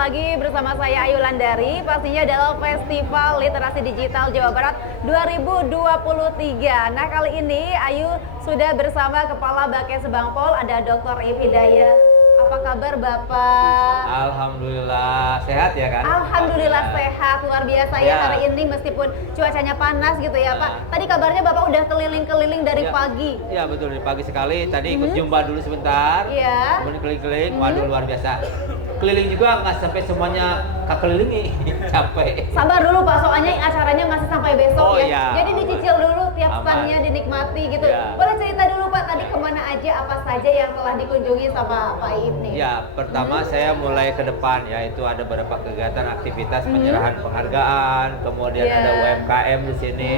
lagi bersama saya Ayu Landari, pastinya dalam Festival Literasi Digital Jawa Barat 2023. Nah, kali ini Ayu sudah bersama Kepala Bakes Bangpol, ada Dr. Iip Hidayat. Apa kabar Bapak? Alhamdulillah sehat ya kan? Alhamdulillah sehat, luar biasa ya hari ini meskipun cuacanya panas gitu ya Pak. Tadi kabarnya Bapak udah keliling-keliling dari pagi. Iya betul, dari pagi sekali. Tadi ikut jumpa dulu sebentar. Iya. Kemudian keliling-keliling, waduh luar biasa. Keliling juga nggak sampai semuanya kelilingi, capek. Sabar dulu Pak, soalnya acaranya masih sampai besok ya. Iya. Jadi dicicil dulu tiap standnya, dinikmati gitu. Iya. Boleh cerita dulu Pak, tadi kemana aja, apa saja yang telah dikunjungi sama Pak Iip nih? Ya, pertama saya mulai ke depan, yaitu ada beberapa kegiatan aktivitas penyerahan penghargaan, kemudian ada UMKM di sini.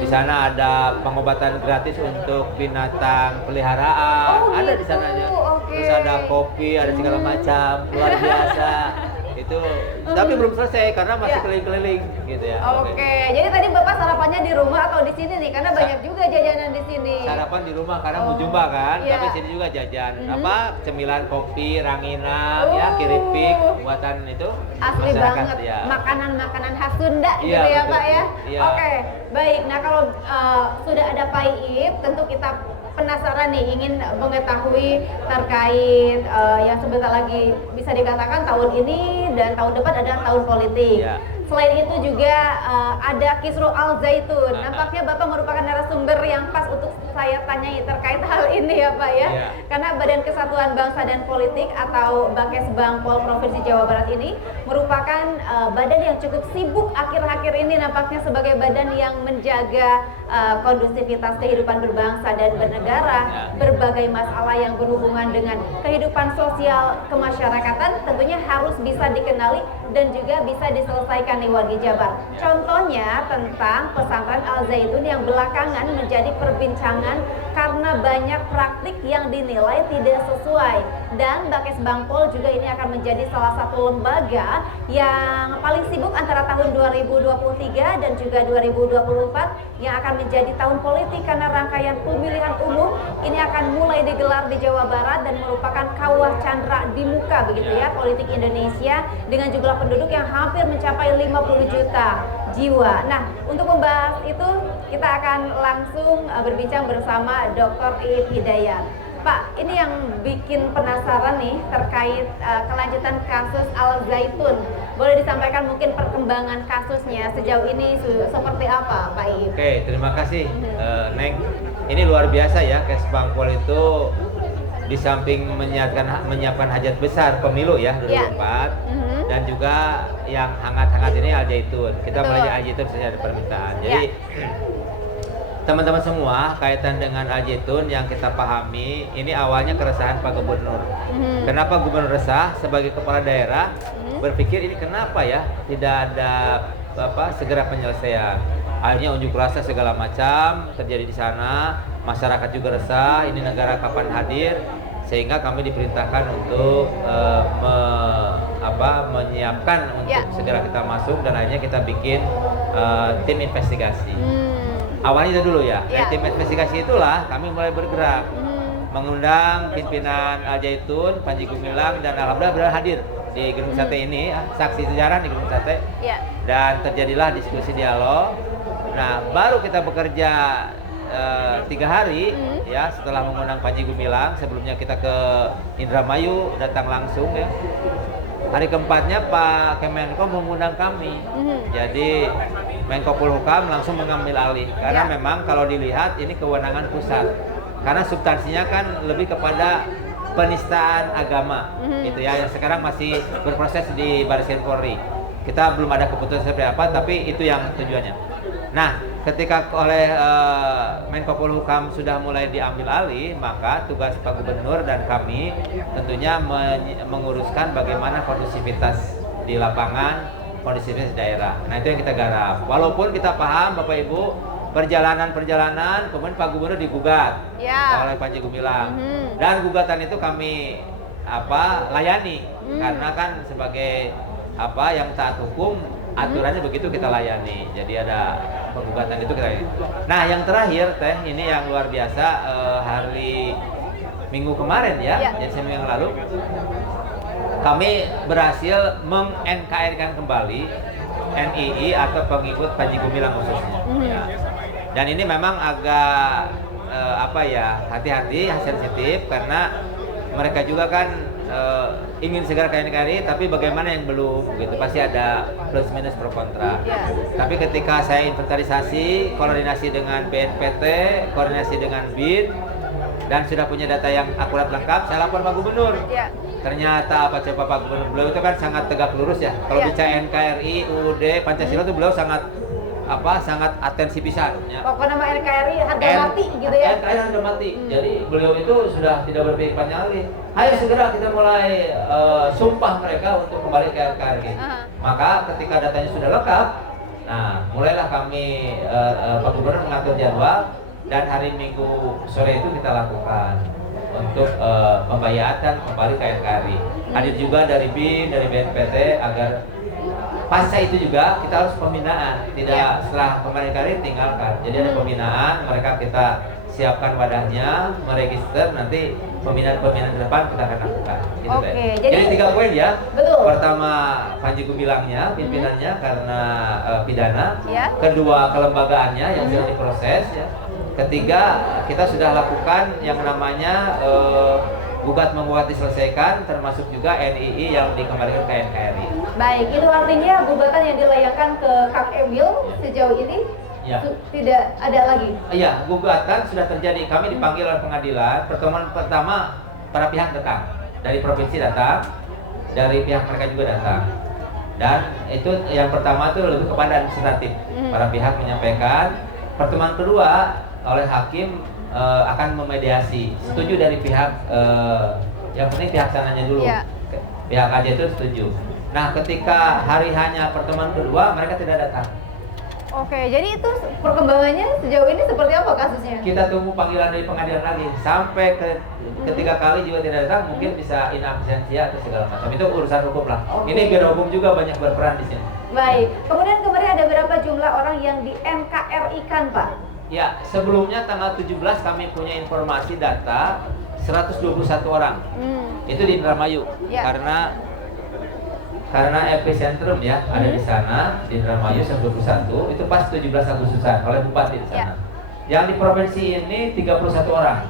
Di sana ada pengobatan gratis untuk binatang peliharaan, ada di sana aja. Terus ada kopi, ada segala macam, luar biasa. Itu tapi belum selesai karena masih keliling-keliling gitu ya. Oke. Jadi tadi Bapak sarapannya di rumah atau di sini nih? Karena banyak juga jajanan di sini. Sarapan di rumah karena mau jumpa kan, tapi sini juga jajan cemilan kopi, ranginang, ya keripik buatan itu asli banget, makanan-makanan khas Sunda gitu ya betul. Pak ya. Oke, baik. Nah kalau sudah ada Pak Iip, tentu kita penasaran nih, ingin mengetahui terkait yang sebentar lagi bisa dikatakan tahun ini dan tahun depan adalah tahun politik. Selain itu juga ada Kisru Al Zaitun. Nampaknya Bapak merupakan narasumber yang pas untuk saya tanyai terkait hal ini ya Pak ya. Karena Badan Kesatuan Bangsa dan Politik atau Bakes Bangpol Provinsi Jawa Barat ini merupakan badan yang cukup sibuk akhir-akhir ini, nampaknya sebagai badan yang menjaga kondusivitas kehidupan berbangsa dan bernegara. Berbagai masalah yang berhubungan dengan kehidupan sosial kemasyarakatan tentunya harus bisa dikenali dan juga bisa diselesaikan di warga Jabar. Contohnya tentang pesantren Al Zaitun yang belakangan menjadi perbincangan karena banyak praktik yang dinilai tidak sesuai. Dan Bakes Bangpol juga ini akan menjadi salah satu lembaga yang paling sibuk antara tahun 2023 dan juga 2024 yang akan menjadi tahun politik karena rangkaian pemilihan umum ini akan mulai digelar di Jawa Barat dan merupakan kawah candra di muka begitu ya politik Indonesia dengan jumlah penduduk yang hampir mencapai 50 juta jiwa. Nah, untuk membahas itu kita akan langsung berbincang bersama Dr. Iip Hidayat. Pak, ini yang bikin penasaran nih terkait kelanjutan kasus Al Zaitun. Boleh disampaikan mungkin perkembangan kasusnya sejauh ini seperti apa, Pak Iip? Oke, terima kasih, Neng. Ini luar biasa ya, Kes Bangpol itu di samping menyiapkan hajat besar pemilu ya 2024 dan juga yang hangat-hangat ini Al Zaitun. Kita mulai Al Zaitun saja ada permintaan. Jadi teman-teman semua kaitan dengan Al Zaitun yang kita pahami ini awalnya keresahan Pak Gubernur. Kenapa Gubernur resah sebagai kepala daerah berpikir ini kenapa ya tidak ada segera penyelesaian. Akhirnya unjuk rasa segala macam terjadi di sana, masyarakat juga resah, ini negara kapan hadir, sehingga kami diperintahkan untuk menyiapkan untuk segera kita masuk dan akhirnya kita bikin tim investigasi. Awalnya itu dulu ya, dari tim investigasi itulah kami mulai bergerak, mengundang pimpinan Al Zaitun, Panji Gumilang, dan alhamdulillah hadir di Gedung Sate ini, saksi sejarah di Gedung Sate, dan terjadilah diskusi dialog. Nah, baru kita bekerja 3 hari ya setelah mengundang Panji Gumilang. Sebelumnya kita ke Indramayu, datang langsung ya. Hari keempatnya Pak Kemenko mengundang kami. Jadi Menko Polhukam langsung mengambil alih karena memang kalau dilihat ini kewenangan pusat. Karena substansinya kan lebih kepada penistaan agama gitu ya, yang sekarang masih berproses di Baris Krim Polri. Kita belum ada keputusan seperti apa, tapi itu yang tujuannya. Nah, ketika oleh Menko Polhukam sudah mulai diambil alih, maka tugas Pak Gubernur dan kami tentunya menguruskan bagaimana kondusivitas di lapangan, kondusivitas daerah. Nah, itu yang kita garap. Walaupun kita paham Bapak Ibu, perjalanan, kemudian Pak Gubernur digugat oleh Panji Gumilang. Dan gugatan itu kami layani karena kan sebagai yang taat hukum, aturannya begitu kita layani. Jadi ada penggugatan itu kita layani. Nah, yang terakhir ini yang luar biasa, hari Minggu kemarin ya, jadi seminggu yang lalu kami berhasil meng-NKRI-kan kembali NII atau pengikut Panji Gumilang khususnya. Ya. Dan ini memang agak hati-hati, sensitif karena mereka juga kan ingin segera ke NKRI, tapi bagaimana yang belum, gitu pasti ada plus minus pro kontra. Tapi ketika saya inventarisasi, koordinasi dengan BNPT, koordinasi dengan BIN, dan sudah punya data yang akurat lengkap, saya lapor Pak Gubernur. Ternyata apa coba Pak Gubernur, beliau itu kan sangat tegak lurus ya. Kalau bicara NKRI, UUD, Pancasila itu beliau sangat atensi pisan ya. Pokoknya nama NKRI harga mati gitu ya. NKRI harga mati. Jadi beliau itu sudah tidak berpikir panjang lagi. Ayo segera kita mulai sumpah mereka untuk kembali ke NKRI. Maka ketika datanya sudah lengkap, nah mulailah kami Pak Gubernur mengatur jadwal, dan hari Minggu sore itu kita lakukan untuk pembayatan kembali ke NKRI. Hadir juga dari BIN, dari BNPT agar pasca itu juga kita harus pembinaan, tidak setelah kembali NKRI tinggalkan. Jadi ada pembinaan, mereka kita siapkan wadahnya, meregister, nanti pembinaan ke depan kita akan lakukan. Gitu. Jadi 3 poin ya. Betul. Pertama Panji Gubilangnya, pimpinannya karena pidana. Kedua kelembagaannya yang sudah diproses ya. Ketiga kita sudah lakukan yang namanya gugat menggugat diselesaikan, termasuk juga NII yang dikembalikan ke NKRI. Baik, itu artinya gugatan yang dilayangkan ke Kang Emil sejauh ini tidak ada lagi? Iya, gugatan sudah terjadi. Kami dipanggil oleh pengadilan. Pertemuan pertama para pihak datang, dari provinsi datang, dari pihak mereka juga datang. Dan itu yang pertama itu lebih kepada administratif. Para pihak menyampaikan. Pertemuan kedua oleh hakim akan memediasi, setuju dari pihak yang penting pihak sananya dulu, pihak aja itu setuju. Nah ketika hari hanya pertemuan kedua mereka tidak datang. Oke, jadi itu perkembangannya sejauh ini seperti apa kasusnya? Kita tunggu panggilan dari pengadilan lagi sampai ketiga kali juga tidak datang, mungkin bisa in absentia atau segala macam, itu urusan hukum lah. Ini biro hukum juga banyak berperan di sini. Baik, kemudian kemarin ada berapa jumlah orang yang di NKRI-kan Pak? Ya, sebelumnya tanggal 17 kami punya informasi data 121 orang. Itu di Indramayu. Karena epicentrum ya ada di sana di Indramayu 121, itu pas 17 Agustusan oleh bupati di sana. Yang di provinsi ini 31 orang.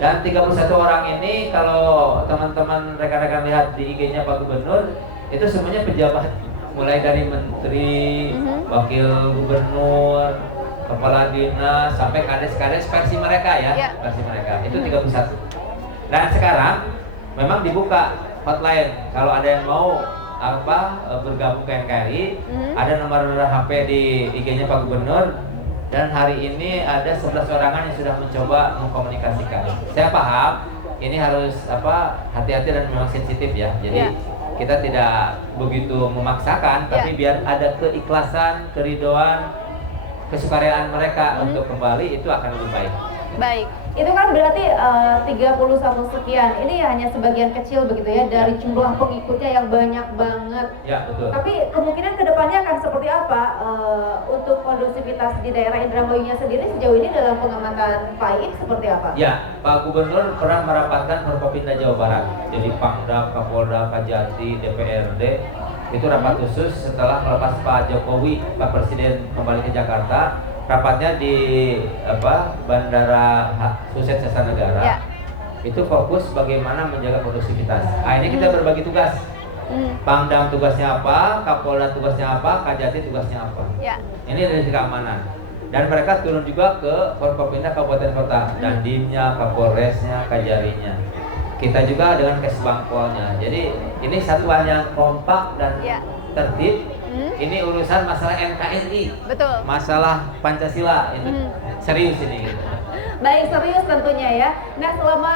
Dan 31 orang ini kalau teman-teman rekan-rekan lihat di IG-nya Pak Gubernur, itu semuanya pejabat, mulai dari menteri, wakil gubernur, kepala dinas, sampai kades-kades versi mereka ya, versi mereka itu 31. Dan sekarang memang dibuka hotline kalau ada yang mau bergabung ke NKRI, ada nomor HP di IG-nya Pak Gubernur, dan hari ini ada 11 orangan yang sudah mencoba mengkomunikasikan. Saya paham ini harus hati-hati dan memang sensitif ya. Jadi kita tidak begitu memaksakan, tapi biar ada keikhlasan, keridhoan, kesukarelaan mereka untuk kembali, itu akan lebih baik. Baik, itu kan berarti 31 sekian. Ini hanya sebagian kecil begitu ya dari jumlah pengikutnya yang banyak banget. Ya, betul. Tapi kemungkinan kedepannya akan seperti apa untuk kondusivitas di daerah Indramayunya sendiri sejauh ini dalam pengamatan Pak Iip seperti apa? Ya, Pak Gubernur pernah merapatkan Forkopimda Jawa Barat. Jadi Pangdam, Kapolda, Kajati, DPRD itu rapat khusus setelah melepas Pak Jokowi, Pak Presiden kembali ke Jakarta. Rapatnya di Bandara Suset Sasanegara. Itu fokus bagaimana menjaga kondusivitas. Ini kita berbagi tugas. Pangdam tugasnya apa, Kapolda tugasnya apa, Kajati tugasnya apa. Ini dari keamanan. Dan mereka turun juga ke Forkopimda kabupaten kota, dan Dimnya, Kapolresnya, Kajarinya. Kita juga dengan Kesbangpolnya. Jadi ini satuan yang kompak dan tertib. Ini urusan masalah NKRI, masalah Pancasila, itu serius ini. Baik, serius tentunya ya. Nah, selama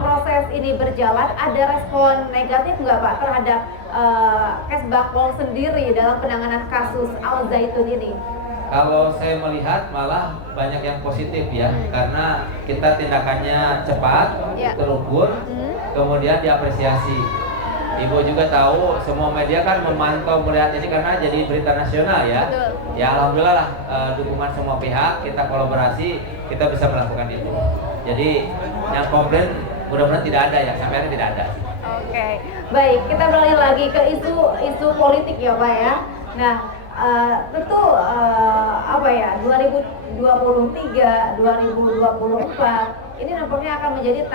proses ini berjalan, ada respon negatif nggak Pak terhadap Kesbangpol sendiri dalam penanganan kasus Al Zaitun ini? Kalau saya melihat malah banyak yang positif ya, karena kita tindakannya cepat, terukur, kemudian diapresiasi. Ibu juga tahu, semua media kan memantau melihat ini karena jadi berita nasional ya. Ya alhamdulillah lah, dukungan semua pihak, kita kolaborasi, kita bisa melakukan itu. Jadi yang komplain mudah-mudahan tidak ada ya, sampai hari tidak ada. Oke, baik, kita beralih lagi ke isu politik ya Pak ya. Nah, tentu apa ya, 2023, 2024 ini nampaknya akan menjadi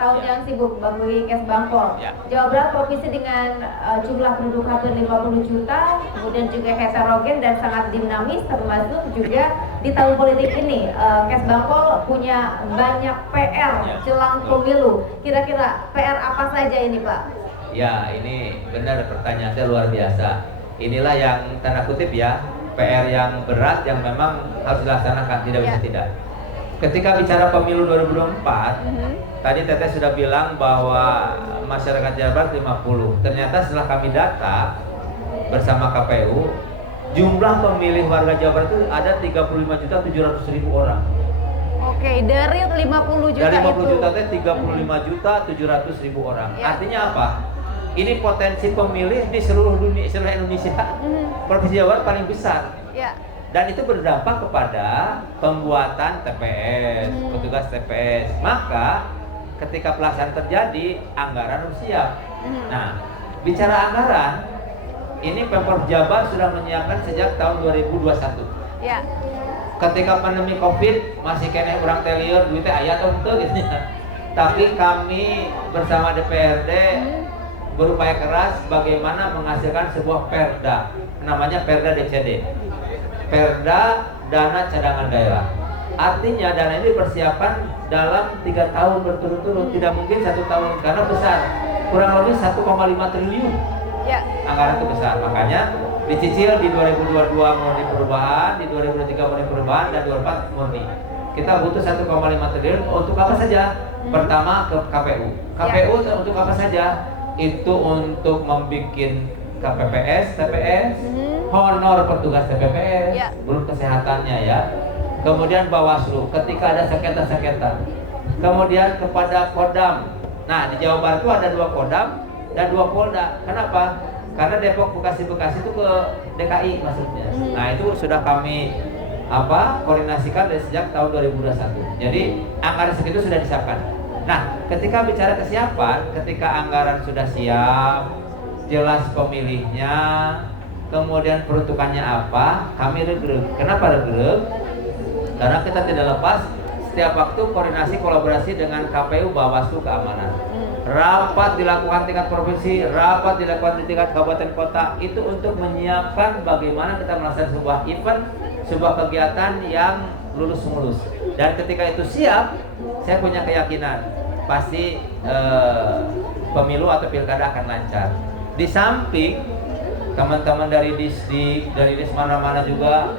tahun yang sibuk bagi Kesbangpol. Ya. Jawa Barat provinsi dengan jumlah penduduk hampir 50 juta, kemudian juga heterogen dan sangat dinamis, termasuk juga di tahun politik ini Kesbangpol punya banyak PR jelang pemilu. Kira-kira PR apa saja ini Pak? Ya, ini benar pertanyaannya luar biasa. Inilah yang tanda kutip ya, PR yang berat yang memang harus dilaksanakan, tidak bisa tidak. Ketika bicara pemilu 2024, tadi Teteh sudah bilang bahwa masyarakat Jawa Barat 50. Ternyata setelah kami data bersama KPU, jumlah pemilih warga Jawa Barat itu ada 35.700.000 orang. Oke, dari 50 juta dari 50 itu. juta itu 35.700.000 orang. Ya. Artinya apa? Ini potensi pemilih di seluruh dunia, seluruh Indonesia. Provinsi Jawa Barat paling besar. Ya. Dan itu berdampak kepada pembuatan TPS, petugas TPS. Maka ketika pelaksanaan terjadi, anggaran harus siap. Nah, bicara anggaran, ini Pemprov Jabar sudah menyiapkan sejak tahun 2021. Ya. Ketika pandemi Covid masih kena orang teliur duitnya aya atau henteu gitu ya. Tapi kami bersama DPRD berupaya keras bagaimana menghasilkan sebuah perda, namanya Perda DCD. Perda Dana Cadangan Daerah. Artinya dana ini dipersiapkan dalam 3 tahun berturut-turut, tidak mungkin 1 tahun karena besar. Kurang lebih 1,5 triliun. Ya. Anggaran itu besar, makanya dicicil di 2022 murni perubahan, di 2023 murni perubahan, dan 2024 murni. Kita butuh 1,5 triliun untuk apa saja? Pertama ke KPU. KPU untuk apa saja? Itu untuk membuat KPPS, TPS, honor petugas TPPS, belum kesehatannya ya. Kemudian Bawaslu, ketika ada sengketa-sengketa. Kemudian kepada Kodam. Nah, di Jawa Barat itu ada 2 Kodam dan 2 Polda. Kenapa? Karena Depok, Bekasi itu ke DKI maksudnya. Nah, itu sudah kami koordinasikan dari sejak tahun 2021. Jadi anggaran segitu sudah disiapkan. Nah, ketika bicara kesiapan, ketika anggaran sudah siap, jelas pemilihnya, kemudian peruntukannya apa, kami regreg. Kenapa regreg? Karena kita tidak lepas setiap waktu koordinasi kolaborasi dengan KPU, Bawaslu, keamanan. Rapat dilakukan tingkat provinsi, rapat dilakukan di tingkat kabupaten kota, itu untuk menyiapkan bagaimana kita melaksanakan sebuah event, sebuah kegiatan yang lulus mulus. Dan ketika itu siap, saya punya keyakinan pasti pemilu atau pilkada akan lancar. Di samping teman-teman dari Disdik, dari Dis mana-mana juga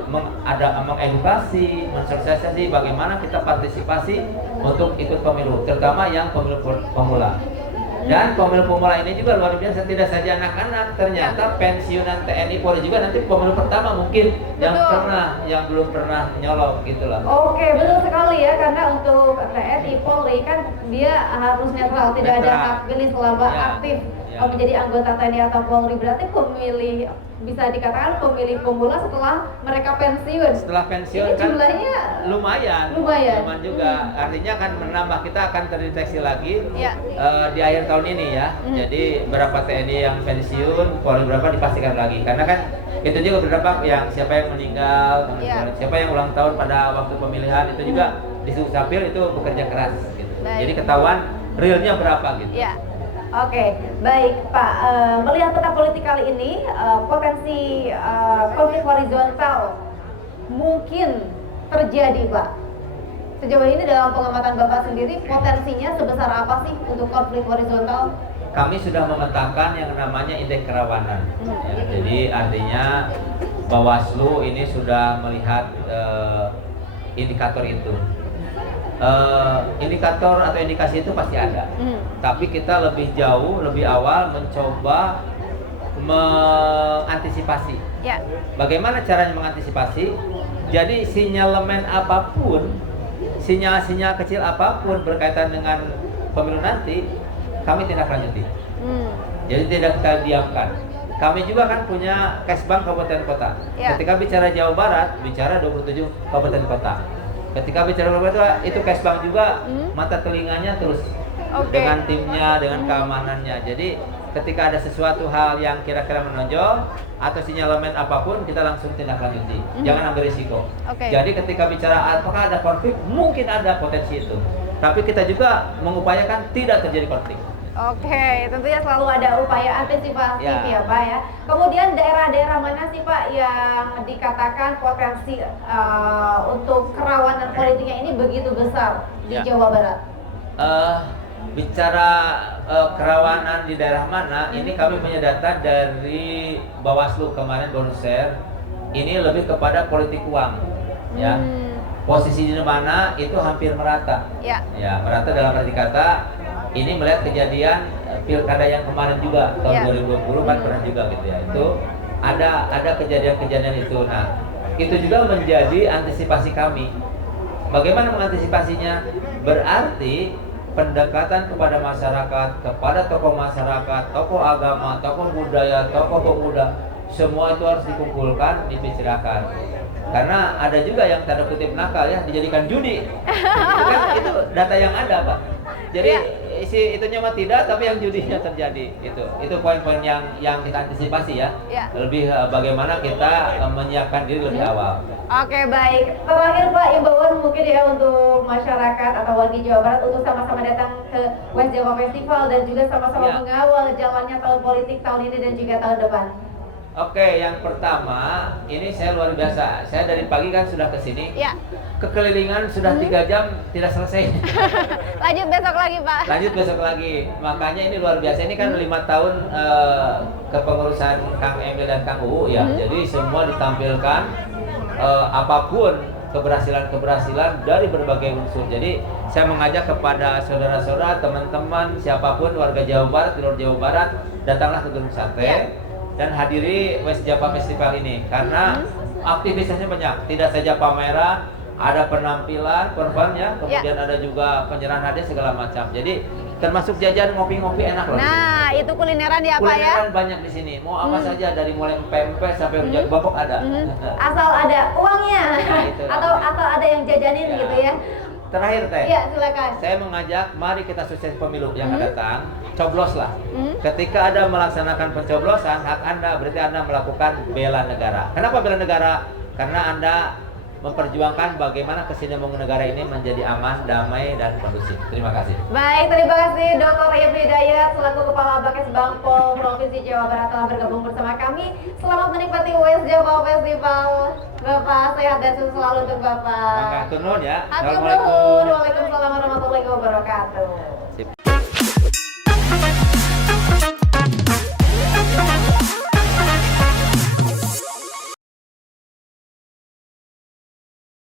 mengedukasi, mensosialisasi bagaimana kita partisipasi untuk ikut pemilu, terutama yang pemilu pemula. Dan pemilu pemula ini juga luar biasa, tidak saja anak-anak, ternyata pensiunan TNI Polri juga nanti pemilu pertama mungkin yang belum pernah nyolok gitulah. Oke, betul sekali ya, karena untuk TNI Polri kan dia harus netral, tidak ada hak pilih selama aktif menjadi anggota TNI atau Polri. Berarti pemilih, bisa dikatakan pemilih pemula setelah mereka pensiun. Setelah pensiun ini kan jumlahnya lumayan juga. Artinya kan menambah, kita akan terdeteksi lagi di akhir tahun ini ya. Jadi berapa TNI yang pensiun, Polri berapa dipastikan lagi. Karena kan itu juga berdampak yang siapa yang meninggal, siapa yang ulang tahun pada waktu pemilihan, itu juga di Dukcapil itu bekerja keras gitu. Jadi ketahuan realnya berapa gitu. Oke, baik Pak. Melihat peta politik kali ini, potensi konflik horizontal mungkin terjadi, Pak. Sejauh ini dalam pengamatan Bapak sendiri, potensinya sebesar apa sih untuk konflik horizontal? Kami sudah memetakan yang namanya indeks kerawanan. Jadi artinya Bawaslu ini sudah melihat indikator itu. Indikator atau indikasi itu pasti ada, tapi kita lebih jauh, lebih awal mencoba mengantisipasi. Bagaimana caranya mengantisipasi? Jadi sinyalemen apapun, sinyal-sinyal kecil apapun berkaitan dengan pemilu nanti, kami tidak lanjuti. Jadi tidak kita diamkan. Kami juga kan punya Kesbang kabupaten kota. Ketika bicara Jawa Barat, bicara 27 kabupaten kota. Ketika bicara itu Kesbang juga mata telinganya terus dengan timnya, dengan keamanannya. Jadi ketika ada sesuatu hal yang kira-kira menonjol atau sinyalemen apapun, kita langsung tindak lanjuti. Jangan ambil risiko. Jadi ketika bicara apakah ada konflik, mungkin ada potensi itu. Tapi kita juga mengupayakan tidak terjadi konflik. Tentunya selalu ada upaya antisipasi ya Pak ya. Kemudian daerah-daerah mana sih Pak yang dikatakan potensi untuk kerawanan politiknya ini begitu besar di Jawa Barat? Bicara kerawanan di daerah mana, ini kami punya data dari Bawaslu kemarin baru share. Ini lebih kepada politik uang, ya. Posisi di mana itu hampir merata, ya merata dalam arti kata. Ini melihat kejadian pilkada yang kemarin juga tahun 2020 kan pernah juga gitu ya. Itu ada kejadian-kejadian itu. Nah, itu juga menjadi antisipasi kami. Bagaimana mengantisipasinya? Berarti pendekatan kepada masyarakat, kepada tokoh masyarakat, tokoh agama, tokoh budaya, tokoh pemuda, semua itu harus dikumpulkan, dibicarakan. Karena ada juga yang tanda kutip nakal ya, dijadikan judi. Itu data yang ada Pak. Jadi isi itunya mah tidak, tapi yang judinya terjadi. Itu poin-poin yang kita antisipasi ya. Lebih bagaimana kita menyiapkan diri lebih awal. Baik. Terakhir Pak, imbauan mungkin ya untuk masyarakat atau warga Jawa Barat untuk sama-sama datang ke West Jawa Festival dan juga sama-sama mengawal jalannya tahun politik tahun ini dan juga tahun depan. Yang pertama, ini saya luar biasa. Saya dari pagi kan sudah ke sini. Kekelilingan sudah 3 jam tidak selesai. Lanjut besok lagi Pak. Lanjut besok lagi. Makanya ini luar biasa. Ini kan 5 tahun kepengurusan Kang Emil dan Kang Uu ya. Jadi semua ditampilkan apapun keberhasilan dari berbagai unsur. Jadi saya mengajak kepada saudara-saudara, teman-teman, siapapun warga Jawa Barat, di luar Jawa Barat, datanglah ke Gunung Sate. Dan hadiri West Java Festival ini karena aktivitasnya banyak, tidak saja pameran, ada penampilan, performnya, kemudian ada juga penyerahan hadiah segala macam. Jadi termasuk jajan ngopi-ngopi enak loh. Nah, itu kulineran ya Pak ya? Kulineran banyak di sini. Mau apa saja dari mulai pempek sampai rujak bapok ada. Asal ada uangnya. Atau ada yang jajanin gitu ya. Terakhir Teh. Iya, silakan. Saya mengajak mari kita sukses pemilu yang akan datang. Cobloslah. Ketika Anda melaksanakan pencoblosan, hak Anda berarti Anda melakukan bela negara. Kenapa bela negara? Karena Anda memperjuangkan bagaimana kesinambungan negara ini menjadi aman, damai, dan kondusif. Terima kasih. Baik, terima kasih Dr. Ibnu Hidayat selaku Kepala Bakes Bangpol Provinsi Jawa Barat telah bergabung bersama kami. Selamat menikmati West Java Festival. Bapak, sehat dan sukses selalu untuk Bapak. Hatur nuhun ya. Hatur nuhun. Waalaikumsalam warahmatullahi wabarakatuh.